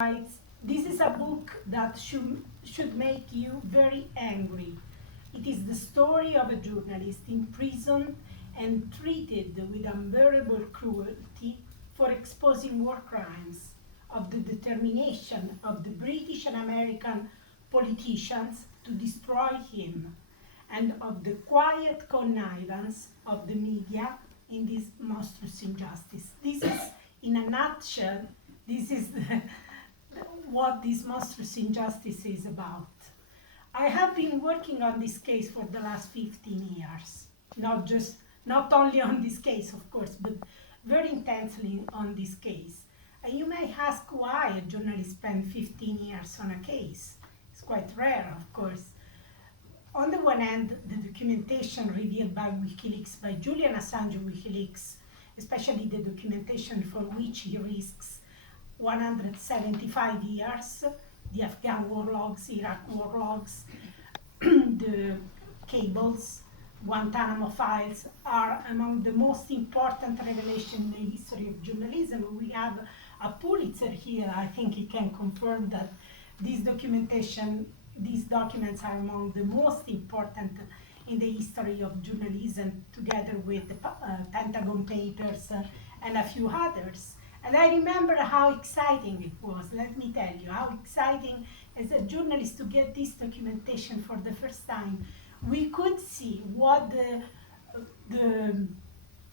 writes, "This is a book that should make you very angry. It is the story of a journalist imprisoned and treated with unbearable cruelty for exposing war crimes, of the determination of the British and American politicians to destroy him, and of the quiet connivance of the media in this monstrous injustice." This is, in a nutshell, this is what this monstrous injustice is about. I have been working on this case for the last 15 years, not only on this case, of course, but very intensely on this case. And you may ask why a journalist spends 15 years on a case. It's quite rare, of course. On the one hand, the documentation revealed by Wikileaks, by Julian Assange Wikileaks, especially the documentation for which he risks 175 years, the Afghan war logs, Iraq war logs, the cables, Guantanamo files, are among the most important revelations in the history of journalism. We have a Pulitzer here. I think he can confirm that this documentation, these documents are among the most important in the history of journalism, together with the Pentagon Papers and a few others. And I remember how exciting it was. Let me tell you how exciting as a journalist to get this documentation for the first time. We could see what the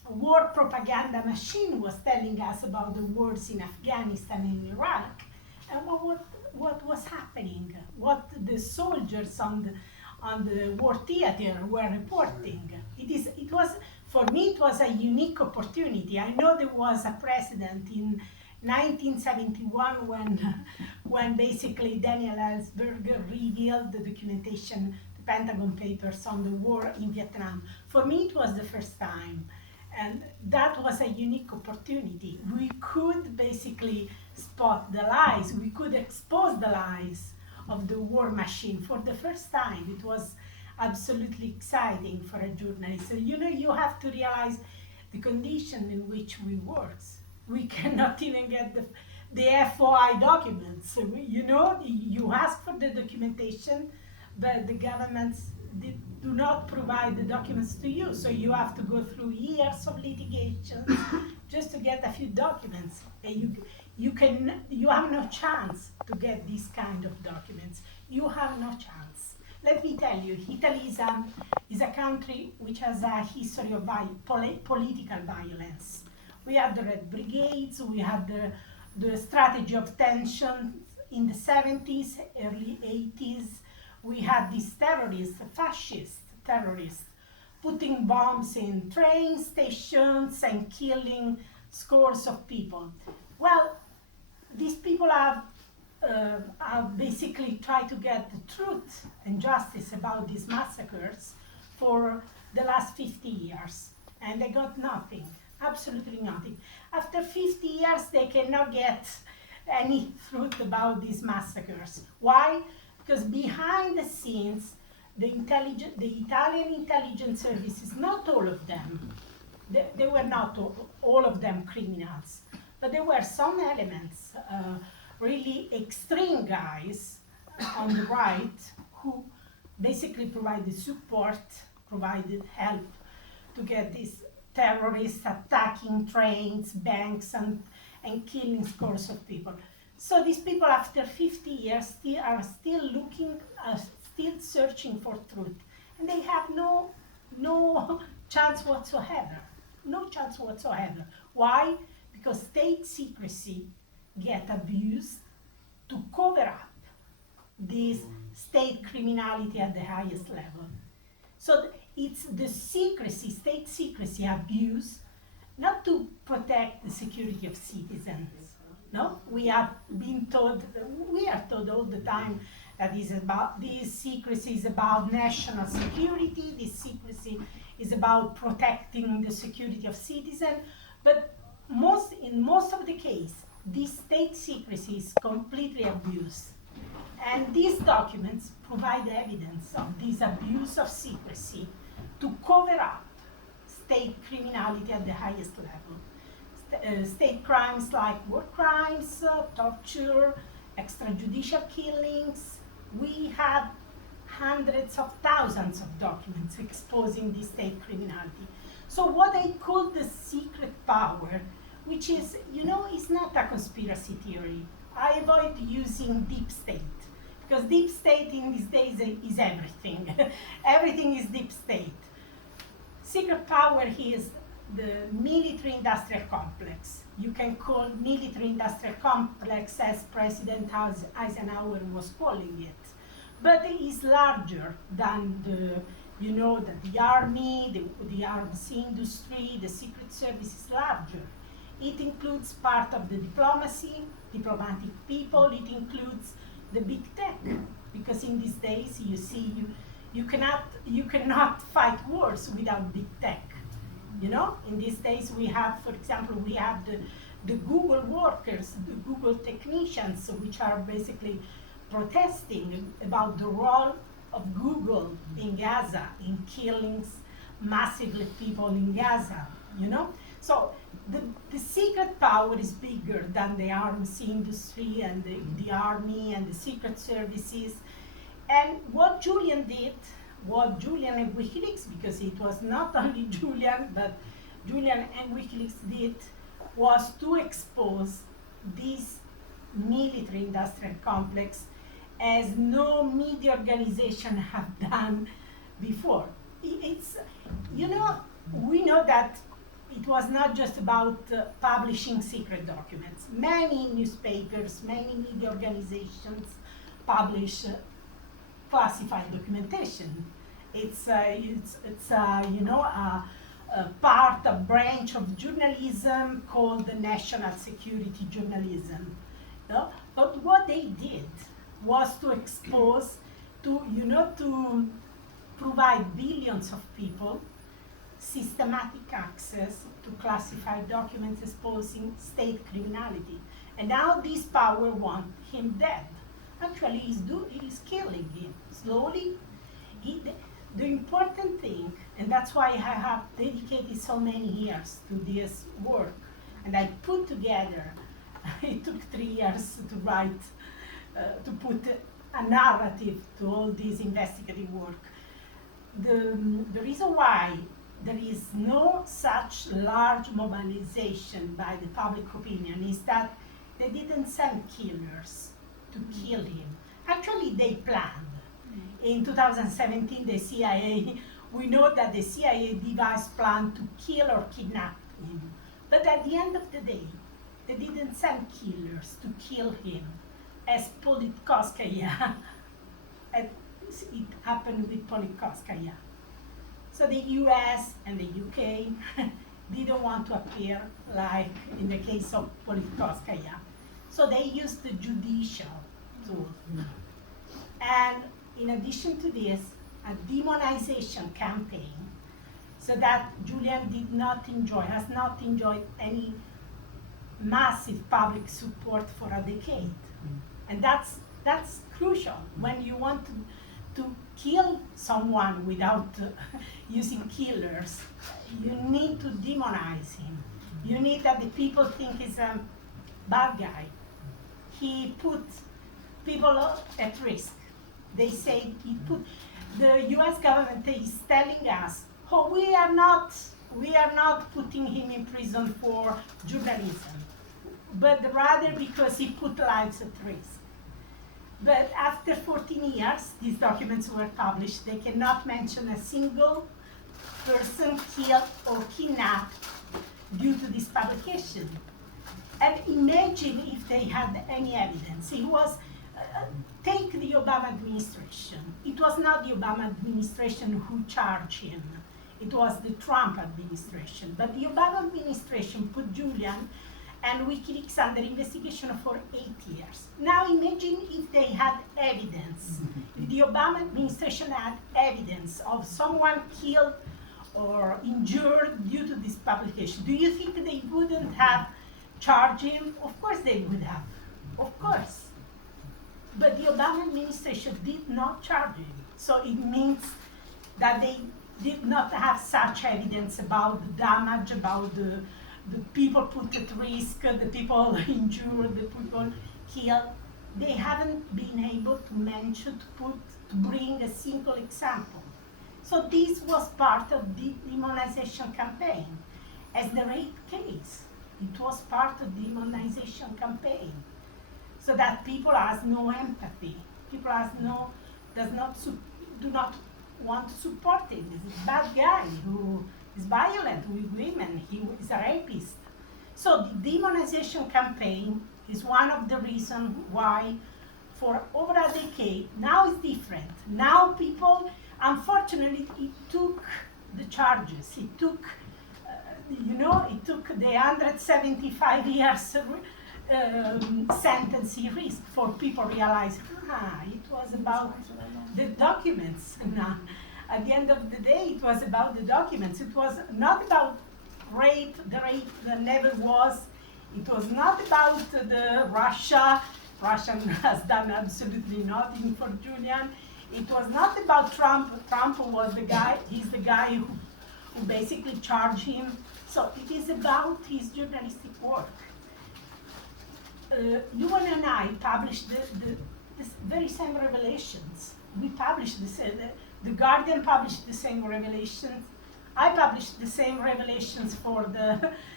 war propaganda machine was telling us about the wars in Afghanistan and Iraq, and what was happening, what the soldiers on the war theater were reporting. It was, for me, it was a unique opportunity. I know there was a precedent in 1971 when basically Daniel Ellsberg revealed the documentation, the Pentagon Papers on the war in Vietnam. For me, it was the first time. And that was a unique opportunity. We could basically spot the lies. We could expose the lies of the war machine for the first time. It was absolutely exciting for a journalist. So, you have to realize the condition in which we work. We cannot even get the FOI documents. So, you ask for the documentation, but the governments do not provide the documents to you. So you have to go through years of litigation just to get a few documents. And you have no chance to get these kind of documents. You have no chance. Let me tell you, Italy is a country which has a history of political violence. We had the Red Brigades, we had the strategy of tension in the 70s, early 80s. We had these terrorists, fascist terrorists, putting bombs in train stations and killing scores of people. Well, these people have basically tried to get the truth and justice about these massacres for the last 50 years, and they got nothing, absolutely nothing. After 50 years, they cannot get any truth about these massacres. Why? Because behind the scenes, the Italian intelligence services, not all of them, they were not all of them criminals, but there were some elements, really extreme guys on the right who basically provided support, provided help to get these terrorists attacking trains, banks, and killing scores of people. So these people, after 50 years, are still looking, still searching for truth, and they have no chance whatsoever. No chance whatsoever. Why? Because state secrecy get abused to cover up this state criminality at the highest level. So it's the secrecy, state secrecy abuse, not to protect the security of citizens. No, we are told all the time that this secrecy is about national security, this secrecy is about protecting the security of citizens, but in most of the case, this state secrecy is completely abused. And these documents provide evidence of this abuse of secrecy to cover up state criminality at the highest level. State crimes like war crimes, torture, extrajudicial killings. We have hundreds of thousands of documents exposing the state criminality. So what I call the secret power, which is, is not a conspiracy theory. I avoid using deep state, because deep state in these days is everything. Everything is deep state. Secret power is the military-industrial complex. You can call military-industrial complex as President Eisenhower was calling it. But it is larger than the army, the arms industry, the secret service is larger. It includes part of the diplomacy, diplomatic people. It includes the big tech, because in these days you cannot fight wars without big tech. In these days we have, for example, the Google workers, the Google technicians, which are basically protesting about the role of Google in Gaza, in killings massively people in Gaza, So the secret power is bigger than the arms industry and the army and the secret services. And what Julian and Wikileaks, because it was not only Julian, but Julian and Wikileaks did, was to expose this military-industrial complex as no media organization have done before. We know that it was not just about publishing secret documents. Many newspapers, many media organizations publish classified documentation. It's a branch of journalism called the national security journalism. But what they did was to expose, to provide billions of people systematic access to classified documents exposing state criminality. And now this power wants him dead. Actually, he's killing him slowly. The important thing, and that's why I have dedicated so many years to this work, and I put together, it took 3 years to write, to put a narrative to all this investigative work. The reason why there is no such large mobilization by the public opinion is that they didn't send killers to kill him. Actually, they planned. In 2017, the CIA, we know that the CIA devised plan to kill or kidnap him. But at the end of the day, they didn't send killers to kill him, as Politkovskaya. It happened with Politkovskaya. So the US and the UK didn't want to appear like in the case of Politkovskaya. So they used the judicial tool. And in addition to this, a demonization campaign, so that Julian has not enjoyed any massive public support for a decade. And that's crucial. When you want to kill someone without using killers, you need to demonize him. You need that the people think he's a bad guy. He put people at risk. They say the US government is telling us, oh, we are not putting him in prison for journalism, but rather because he put lives at risk. But after 14 years, these documents were published. They cannot mention a single person killed or kidnapped due to this publication. And imagine if they had any evidence. It was, take the Obama administration. It was not the Obama administration who charged him. It was the Trump administration. But the Obama administration put Julian and Wikileaks under investigation for 8 years. Now imagine if they had evidence, if the Obama administration had evidence of someone killed or injured due to this publication. Do you think they wouldn't have charged him? Of course they would have, of course. But the Obama administration did not charge him. So it means that they did not have such evidence about the damage, about the people put at risk, the people injured, the people killed. they haven't been able to mention, to bring a single example. So this was part of the demonization campaign. As the rape case, it was part of the demonization campaign. So that people has no empathy. People has no, do not want to support him. He's a bad guy who is violent with women. He is a rapist. So the demonization campaign is one of the reasons why for over a decade, now it's different. Now people, unfortunately, it took the charges. It took, it took the 175 years sentence risk for people realize, it was about the documents. Now, at the end of the day, it was about the documents. It was not about rape, the rape that never was. It was not about the Russia. Russia has done absolutely nothing for Julian. It was not about Trump. Trump was the guy, he's the guy who basically charged him. So it is about his journalistic work. Ewen and I published the very same revelations. We published the Guardian published the same revelations. I published the same revelations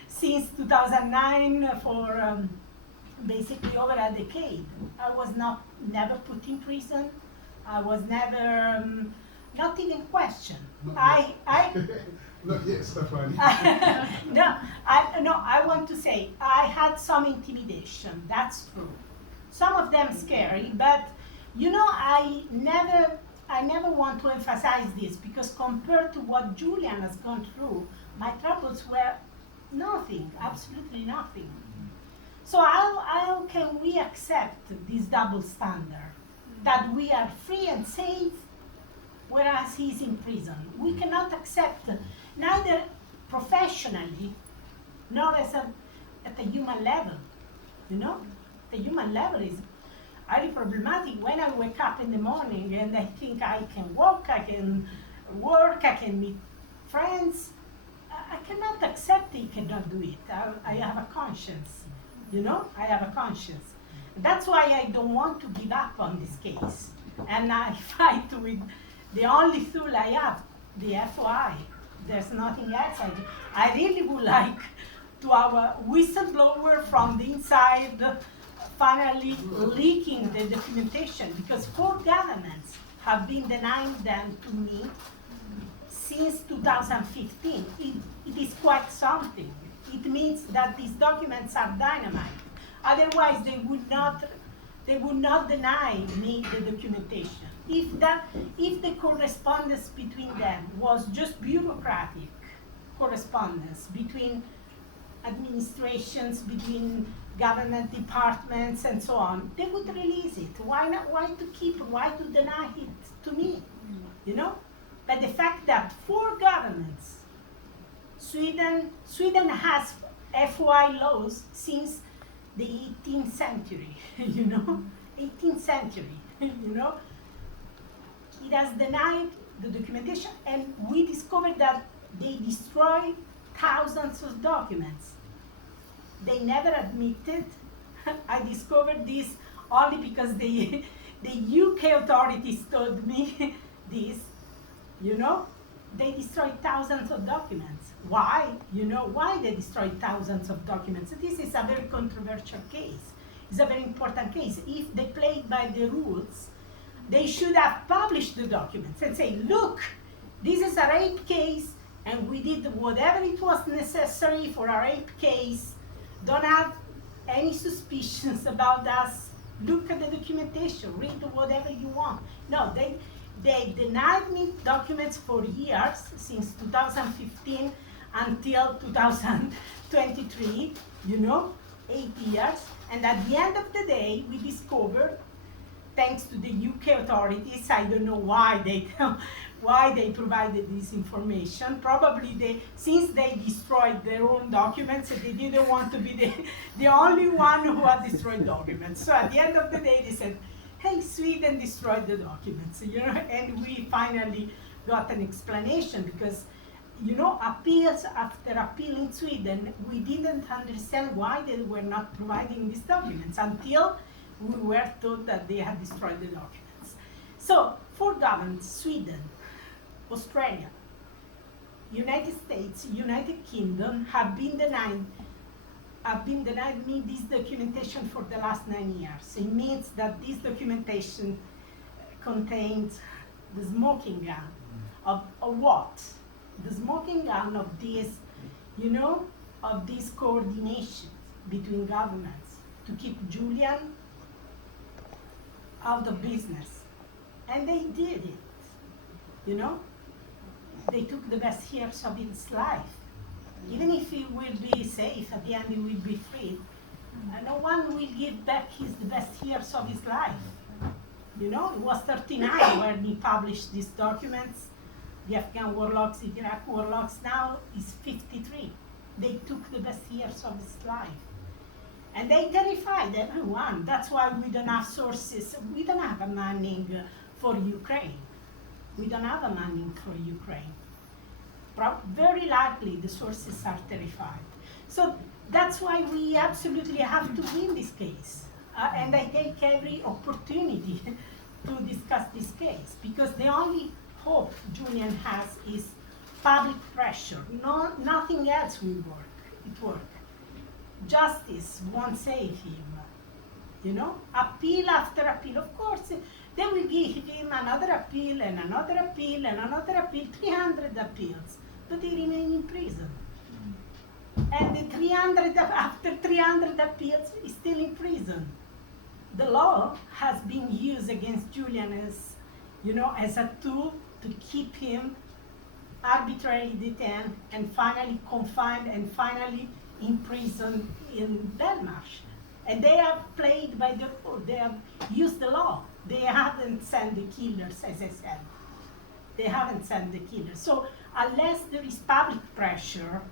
since 2009 for basically over a decade. I was never put in prison. I was never, not even questioned. Not yet, Stefania. I want to say I had some intimidation. That's true. Some of them scary, but I never want to emphasize this because compared to what Julian has gone through, my troubles were nothing, absolutely nothing. So how can we accept this double standard that we are free and safe, whereas he's in prison? We cannot accept neither professionally nor at a human level. The human level is highly problematic. When I wake up in the morning and I think I can walk, I can work, I can meet friends, I cannot accept he cannot do it. I have a conscience, I have a conscience. That's why I don't want to give up on this case. And I fight with the only tool I have, the FOI. There's nothing else I do. I really would like to have a whistleblower from the inside finally leaking the documentation, because 4 governments have been denying them to me since 2015. It is quite something. It means that these documents are dynamite. Otherwise, they would not deny me the documentation. If the correspondence between them was just bureaucratic correspondence between administrations, between government departments and so on, they would release it. Why not? Why to keep? Why to deny it to me? But the fact that 4 governments, Sweden has FOI laws since the 18th century, 18th century, It has denied the documentation, and we discovered that they destroyed thousands of documents. They never admitted. I discovered this only because the UK authorities told me this, They destroyed thousands of documents. Why? Why they destroyed thousands of documents? This is a very controversial case. It's a very important case. If they played by the rules, they should have published the documents and say, look, this is a rape case, and we did whatever it was necessary for a rape case. Don't have any suspicions about us. Look at the documentation, read whatever you want. No, they denied me documents for years, since 2015 until 2023, 8 years. And at the end of the day, we discovered, thanks to the UK authorities, I don't know why they provided this information. Probably since they destroyed their own documents, they didn't want to be the only one who had destroyed documents. So at the end of the day, they said, hey, Sweden destroyed the documents, and we finally got an explanation because, appeals after appeal in Sweden, we didn't understand why they were not providing these documents until we were told that they had destroyed the documents. So, 4 governments, Sweden, Australia, United States, United Kingdom, have been denied me this documentation for the last 9 years. It means that this documentation contains the smoking gun of what? The smoking gun of this, of this coordination between governments to keep Julian out of business. And they did it, They took the best years of his life. Even if he will be safe, at the end he will be free. And no one will give back the best years of his life. He was 39 when he published these documents. The Afghan warlocks, the Iraq warlocks, now he's 53. They took the best years of his life. And they terrified everyone. That's why we don't have sources. We don't have a manning for Ukraine. We don't have a manning for Ukraine. Very likely the sources are terrified. So that's why we absolutely have to win this case. And I take every opportunity to discuss this case, because the only hope Julian has is public pressure. Nothing else will work. It work. Justice won't save him. Appeal after appeal. Of course, they will give him another appeal and another appeal and another appeal, 300 appeals, but he remains in prison. And after 300 appeals, he's still in prison. The law has been used against Julian as a tool to keep him arbitrarily detained and finally confined and finally imprisoned in Belmarsh. And they have played they have used the law. They haven't sent the killers, as I said. They haven't sent the killers. So unless there is public pressure,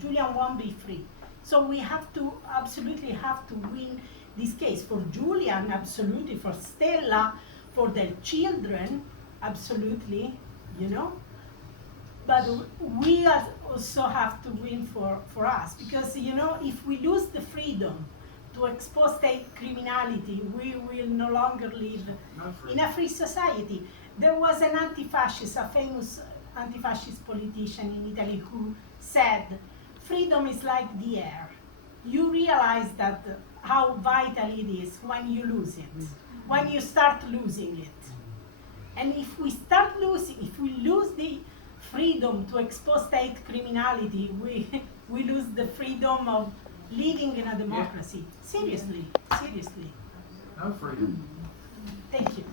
Julian won't be free. So we absolutely have to win this case. For Julian, absolutely. For Stella, for their children, absolutely, But we also have to win for us, because, if we lose the freedom to expose state criminality, we will no longer live in a free society. There was an a famous anti-fascist politician in Italy who said, freedom is like the air. You realize that how vital it is when you lose it, when you start losing it. And if we lose the freedom to expose state criminality, we lose the freedom of living in a democracy. Seriously. No freedom. Thank you.